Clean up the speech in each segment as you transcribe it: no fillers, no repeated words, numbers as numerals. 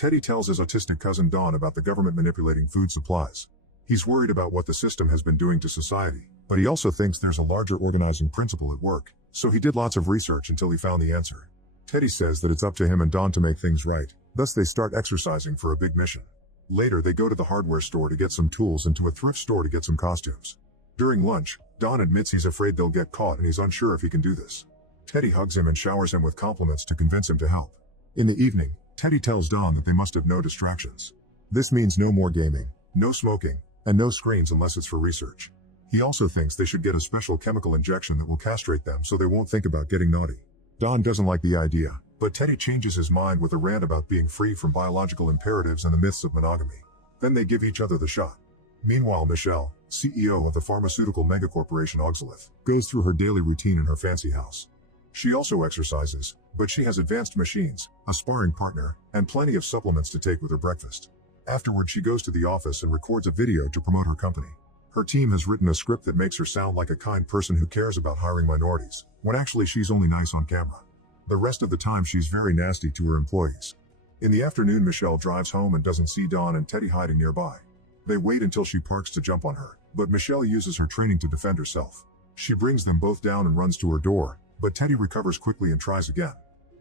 Teddy tells his autistic cousin Dawn about the government manipulating food supplies. He's worried about what the system has been doing to society, but he also thinks there's a larger organizing principle at work, so he did lots of research until he found the answer. Teddy says that it's up to him and Dawn to make things right, thus they start exercising for a big mission. Later they go to the hardware store to get some tools and to a thrift store to get some costumes. During lunch, Dawn admits he's afraid they'll get caught and he's unsure if he can do this. Teddy hugs him and showers him with compliments to convince him to help. In the evening, Teddy tells Dawn that they must have no distractions. This means no more gaming, no smoking, and no screens unless it's for research. He also thinks they should get a special chemical injection that will castrate them so they won't think about getting naughty. Dawn doesn't like the idea, but Teddy changes his mind with a rant about being free from biological imperatives and the myths of monogamy. Then they give each other the shot. Meanwhile, Michelle, CEO of the pharmaceutical megacorporation Oxalith, goes through her daily routine in her fancy house. She also exercises, but she has advanced machines, a sparring partner, and plenty of supplements to take with her breakfast. Afterward, she goes to the office and records a video to promote her company. Her team has written a script that makes her sound like a kind person who cares about hiring minorities, when actually she's only nice on camera. The rest of the time she's very nasty to her employees. In the afternoon, Michelle drives home and doesn't see Dawn and Teddy hiding nearby. They wait until she parks to jump on her, but Michelle uses her training to defend herself. She brings them both down and runs to her door, but Teddy recovers quickly and tries again.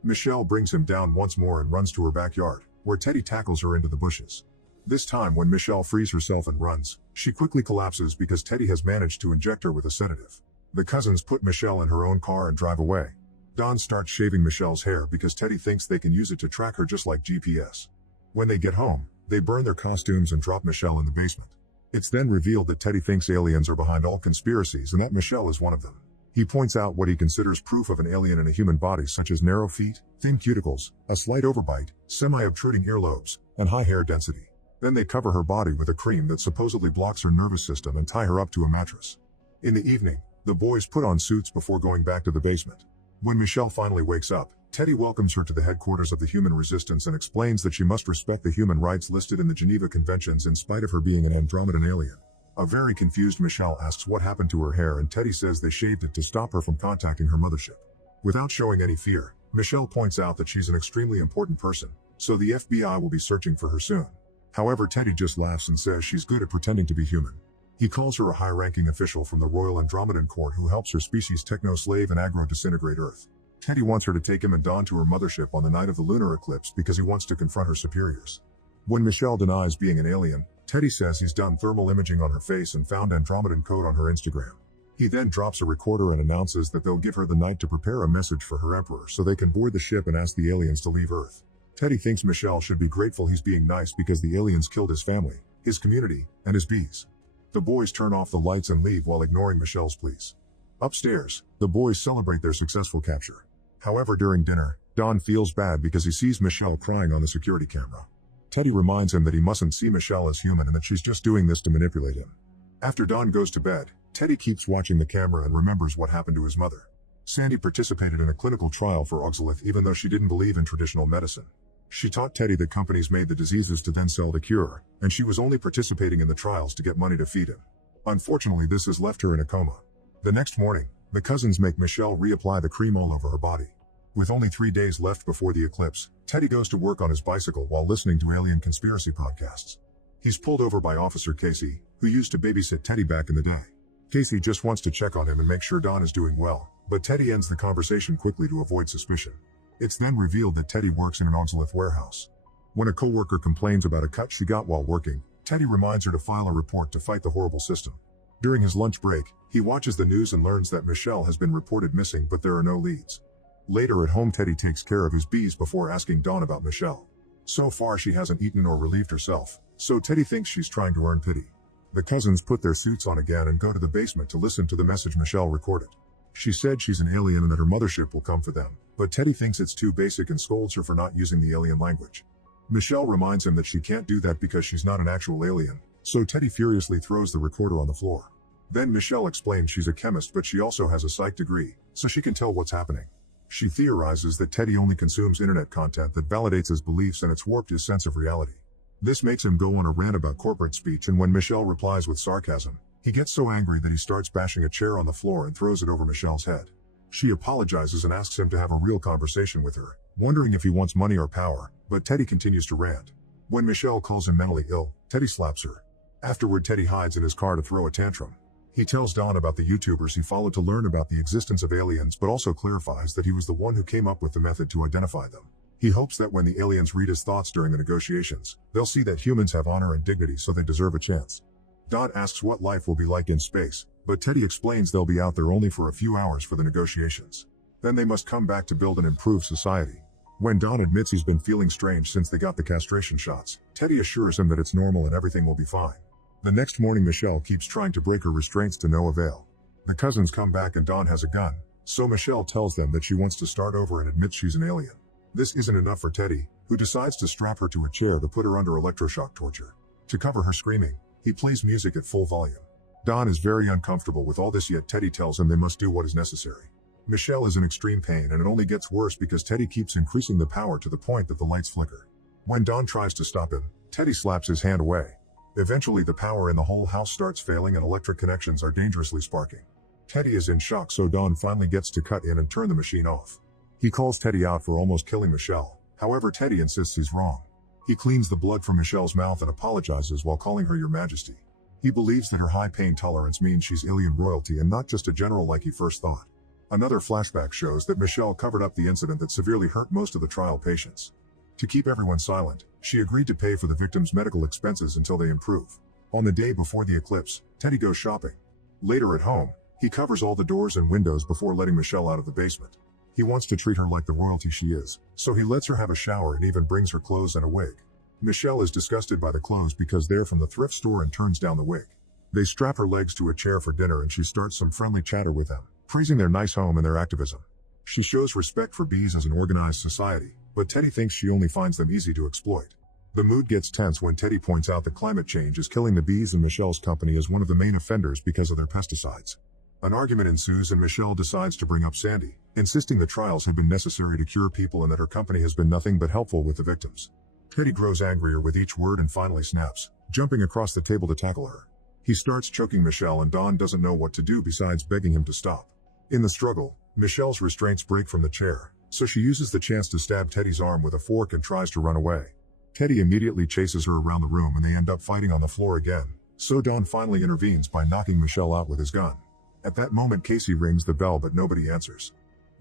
Michelle brings him down once more and runs to her backyard, where Teddy tackles her into the bushes. This time, when Michelle frees herself and runs, she quickly collapses because Teddy has managed to inject her with a sedative. The cousins put Michelle in her own car and drive away. Dawn starts shaving Michelle's hair because Teddy thinks they can use it to track her just like GPS. When they get home, they burn their costumes and drop Michelle in the basement. It's then revealed that Teddy thinks aliens are behind all conspiracies and that Michelle is one of them. He points out what he considers proof of an alien in a human body, such as narrow feet, thin cuticles, a slight overbite, semi-obtruding earlobes, and high hair density. Then they cover her body with a cream that supposedly blocks her nervous system and tie her up to a mattress. In the evening, the boys put on suits before going back to the basement. When Michelle finally wakes up, Teddy welcomes her to the headquarters of the human resistance and explains that she must respect the human rights listed in the Geneva Conventions in spite of her being an Andromedan alien. A very confused Michelle asks what happened to her hair and Teddy says they shaved it to stop her from contacting her mothership. Without showing any fear, Michelle points out that she's an extremely important person, so the FBI will be searching for her soon. However, Teddy just laughs and says she's good at pretending to be human. He calls her a high-ranking official from the Royal Andromedan Court who helps her species techno-slave and agro-disintegrate Earth. Teddy wants her to take him and Dawn to her mothership on the night of the lunar eclipse because he wants to confront her superiors. When Michelle denies being an alien, Teddy says he's done thermal imaging on her face and found Andromedan code on her Instagram. He then drops a recorder and announces that they'll give her the night to prepare a message for her emperor so they can board the ship and ask the aliens to leave Earth. Teddy thinks Michelle should be grateful he's being nice because the aliens killed his family, his community, and his bees. The boys turn off the lights and leave while ignoring Michelle's pleas. Upstairs, the boys celebrate their successful capture. However, during dinner, Dawn feels bad because he sees Michelle crying on the security camera. Teddy reminds him that he mustn't see Michelle as human and that she's just doing this to manipulate him. After Dawn goes to bed, Teddy keeps watching the camera and remembers what happened to his mother. Sandy participated in a clinical trial for Oxalith even though she didn't believe in traditional medicine. She taught Teddy that companies made the diseases to then sell the cure, and she was only participating in the trials to get money to feed him. Unfortunately, this has left her in a coma. The next morning, the cousins make Michelle reapply the cream all over her body. With only 3 days left before the eclipse, Teddy goes to work on his bicycle while listening to alien conspiracy podcasts. He's pulled over by Officer Casey, who used to babysit Teddy back in the day. Casey just wants to check on him and make sure Dawn is doing well, but Teddy ends the conversation quickly to avoid suspicion. It's then revealed that Teddy works in an Oxalith warehouse. When a coworker complains about a cut she got while working, Teddy reminds her to file a report to fight the horrible system. During his lunch break, he watches the news and learns that Michelle has been reported missing but there are no leads. Later at home, Teddy takes care of his bees before asking Dawn about Michelle. So far she hasn't eaten or relieved herself, so Teddy thinks she's trying to earn pity. The cousins put their suits on again and go to the basement to listen to the message Michelle recorded. She said she's an alien and that her mothership will come for them, but Teddy thinks it's too basic and scolds her for not using the alien language. Michelle reminds him that she can't do that because she's not an actual alien, so Teddy furiously throws the recorder on the floor. Then Michelle explains she's a chemist but she also has a psych degree, so she can tell what's happening. She theorizes that Teddy only consumes internet content that validates his beliefs and it's warped his sense of reality. This makes him go on a rant about corporate speech, and when Michelle replies with sarcasm, he gets so angry that he starts bashing a chair on the floor and throws it over Michelle's head. She apologizes and asks him to have a real conversation with her, wondering if he wants money or power, but Teddy continues to rant. When Michelle calls him mentally ill, Teddy slaps her. Afterward, Teddy hides in his car to throw a tantrum. He tells Dawn about the YouTubers he followed to learn about the existence of aliens, but also clarifies that he was the one who came up with the method to identify them. He hopes that when the aliens read his thoughts during the negotiations, they'll see that humans have honor and dignity, so they deserve a chance. Dawn asks what life will be like in space, but Teddy explains they'll be out there only for a few hours for the negotiations. Then they must come back to build an improved society. When Dawn admits he's been feeling strange since they got the castration shots, Teddy assures him that it's normal and everything will be fine. The next morning, Michelle keeps trying to break her restraints to no avail. The cousins come back and Dawn has a gun, so Michelle tells them that she wants to start over and admits she's an alien. This isn't enough for Teddy, who decides to strap her to a chair to put her under electroshock torture. To cover her screaming, he plays music at full volume. Dawn is very uncomfortable with all this, yet Teddy tells him they must do what is necessary. Michelle is in extreme pain, and it only gets worse because Teddy keeps increasing the power to the point that the lights flicker. When Dawn tries to stop him, Teddy slaps his hand away. Eventually, the power in the whole house starts failing and electric connections are dangerously sparking. Teddy is in shock, so Dawn finally gets to cut in and turn the machine off. He calls Teddy out for almost killing Michelle. However, Teddy insists he's wrong. He cleans the blood from Michelle's mouth and apologizes while calling her Your Majesty. He believes that her high pain tolerance means she's alien royalty and not just a general like he first thought. Another flashback shows that Michelle covered up the incident that severely hurt most of the trial patients. To keep everyone silent, she agreed to pay for the victims' medical expenses until they improve. On the day before the eclipse, Teddy goes shopping. Later at home, he covers all the doors and windows before letting Michelle out of the basement. He wants to treat her like the royalty she is, so he lets her have a shower and even brings her clothes and a wig. Michelle is disgusted by the clothes because they're from the thrift store and turns down the wig. They strap her legs to a chair for dinner and she starts some friendly chatter with them, praising their nice home and their activism. She shows respect for bees as an organized society, but Teddy thinks she only finds them easy to exploit. The mood gets tense when Teddy points out that climate change is killing the bees and Michelle's company is one of the main offenders because of their pesticides. An argument ensues and Michelle decides to bring up Sandy, insisting the trials have been necessary to cure people and that her company has been nothing but helpful with the victims. Teddy grows angrier with each word and finally snaps, jumping across the table to tackle her. He starts choking Michelle and Dawn doesn't know what to do besides begging him to stop. In the struggle, Michelle's restraints break from the chair, so she uses the chance to stab Teddy's arm with a fork and tries to run away. Teddy immediately chases her around the room and they end up fighting on the floor again, so Dawn finally intervenes by knocking Michelle out with his gun. At that moment, Casey rings the bell but nobody answers.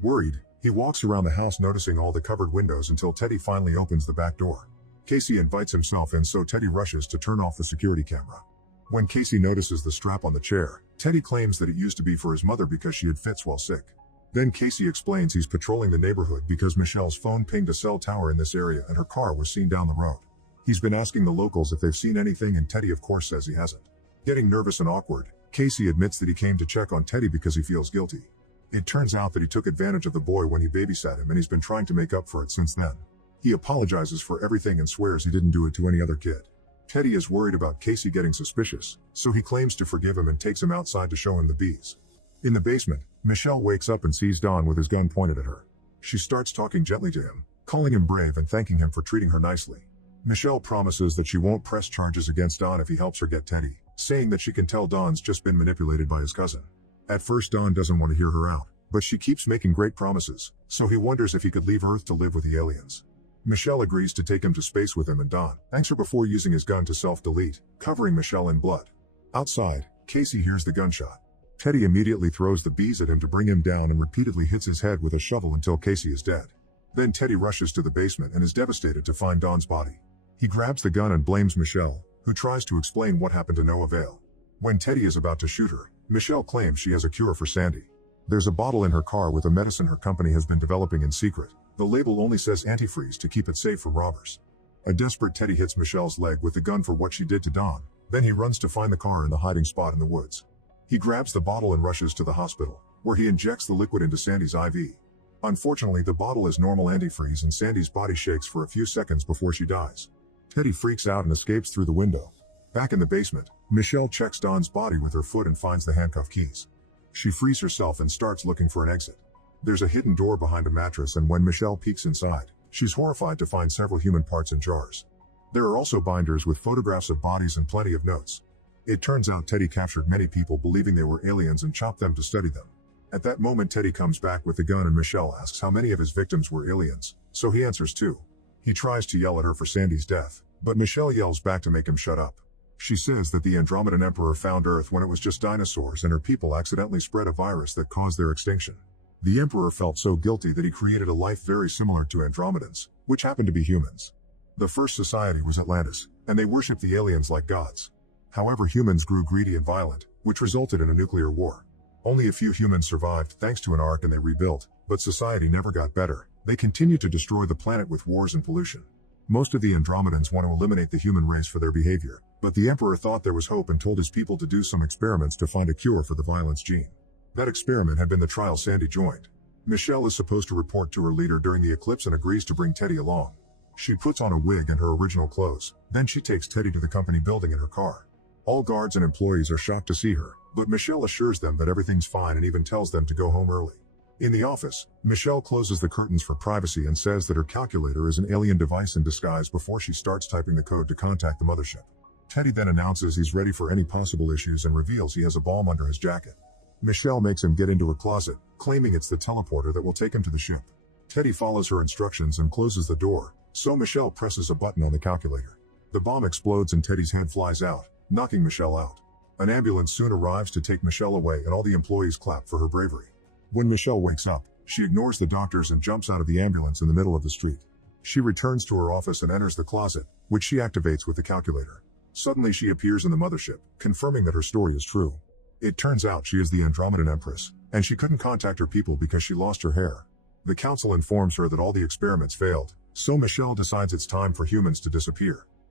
Worried, he walks around the house noticing all the covered windows until Teddy finally opens the back door. Casey invites himself in, so Teddy rushes to turn off the security camera. When Casey notices the strap on the chair, Teddy claims that it used to be for his mother because she had fits while sick. Then Casey explains he's patrolling the neighborhood because Michelle's phone pinged a cell tower in this area and her car was seen down the road. He's been asking the locals if they've seen anything and Teddy of course says he hasn't. Getting nervous and awkward, Casey admits that he came to check on Teddy because he feels guilty. It turns out that he took advantage of the boy when he babysat him and he's been trying to make up for it since then. He apologizes for everything and swears he didn't do it to any other kid. Teddy is worried about Casey getting suspicious, so he claims to forgive him and takes him outside to show him the bees. In the basement, Michelle wakes up and sees Dawn with his gun pointed at her. She starts talking gently to him, calling him brave and thanking him for treating her nicely. Michelle promises that she won't press charges against Dawn if he helps her get Teddy, saying that she can tell Dawn's just been manipulated by his cousin. At first, Dawn doesn't want to hear her out, but she keeps making great promises, so he wonders if he could leave Earth to live with the aliens. Michelle agrees to take him to space with him and Dawn thanks her before using his gun to self-delete, covering Michelle in blood. Outside, Casey hears the gunshot. Teddy immediately throws the bees at him to bring him down and repeatedly hits his head with a shovel until Casey is dead. Then Teddy rushes to the basement and is devastated to find Dawn's body. He grabs the gun and blames Michelle, who tries to explain what happened to no avail. When Teddy is about to shoot her, Michelle claims she has a cure for Sandy. There's a bottle in her car with a medicine her company has been developing in secret. The label only says antifreeze to keep it safe from robbers. A desperate Teddy hits Michelle's leg with the gun for what she did to Dawn. Then he runs to find the car in the hiding spot in the woods. He grabs the bottle and rushes to the hospital, where he injects the liquid into Sandy's IV. Unfortunately, the bottle is normal antifreeze and Sandy's body shakes for a few seconds before she dies. Teddy freaks out and escapes through the window. Back in the basement, Michelle checks Dawn's body with her foot and finds the handcuff keys. She frees herself and starts looking for an exit. There's a hidden door behind a mattress, and when Michelle peeks inside, she's horrified to find several human parts in jars. There are also binders with photographs of bodies and plenty of notes. It turns out Teddy captured many people believing they were aliens and chopped them to study them. At that moment Teddy comes back with the gun and Michelle asks how many of his victims were aliens, so he answers 2. He tries to yell at her for Sandy's death, but Michelle yells back to make him shut up. She says that the Andromedan Emperor found Earth when it was just dinosaurs and her people accidentally spread a virus that caused their extinction. The Emperor felt so guilty that he created a life very similar to Andromedans, which happened to be humans. The first society was Atlantis, and they worshipped the aliens like gods. However, humans grew greedy and violent, which resulted in a nuclear war. Only a few humans survived thanks to an ark and they rebuilt, but society never got better. They continued to destroy the planet with wars and pollution. Most of the Andromedans want to eliminate the human race for their behavior, but the Emperor thought there was hope and told his people to do some experiments to find a cure for the violence gene. That experiment had been the trial Sandy joined. Michelle is supposed to report to her leader during the eclipse and agrees to bring Teddy along. She puts on a wig and her original clothes, then she takes Teddy to the company building in her car. All guards and employees are shocked to see her, but Michelle assures them that everything's fine and even tells them to go home early. In the office, Michelle closes the curtains for privacy and says that her calculator is an alien device in disguise before she starts typing the code to contact the mothership. Teddy then announces he's ready for any possible issues and reveals he has a bomb under his jacket. Michelle makes him get into her closet, claiming it's the teleporter that will take him to the ship. Teddy follows her instructions and closes the door, so Michelle presses a button on the calculator. The bomb explodes and Teddy's head flies out, knocking Michelle out. An ambulance soon arrives to take Michelle away and all the employees clap for her bravery. When Michelle wakes up, she ignores the doctors and jumps out of the ambulance in the middle of the street. She returns to her office and enters the closet, which she activates with the calculator. Suddenly she appears in the mothership, confirming that her story is true. It turns out she is the Andromedan Empress, and she couldn't contact her people because she lost her hair. The council informs her that all the experiments failed, so Michelle decides it's time for humans to disappear.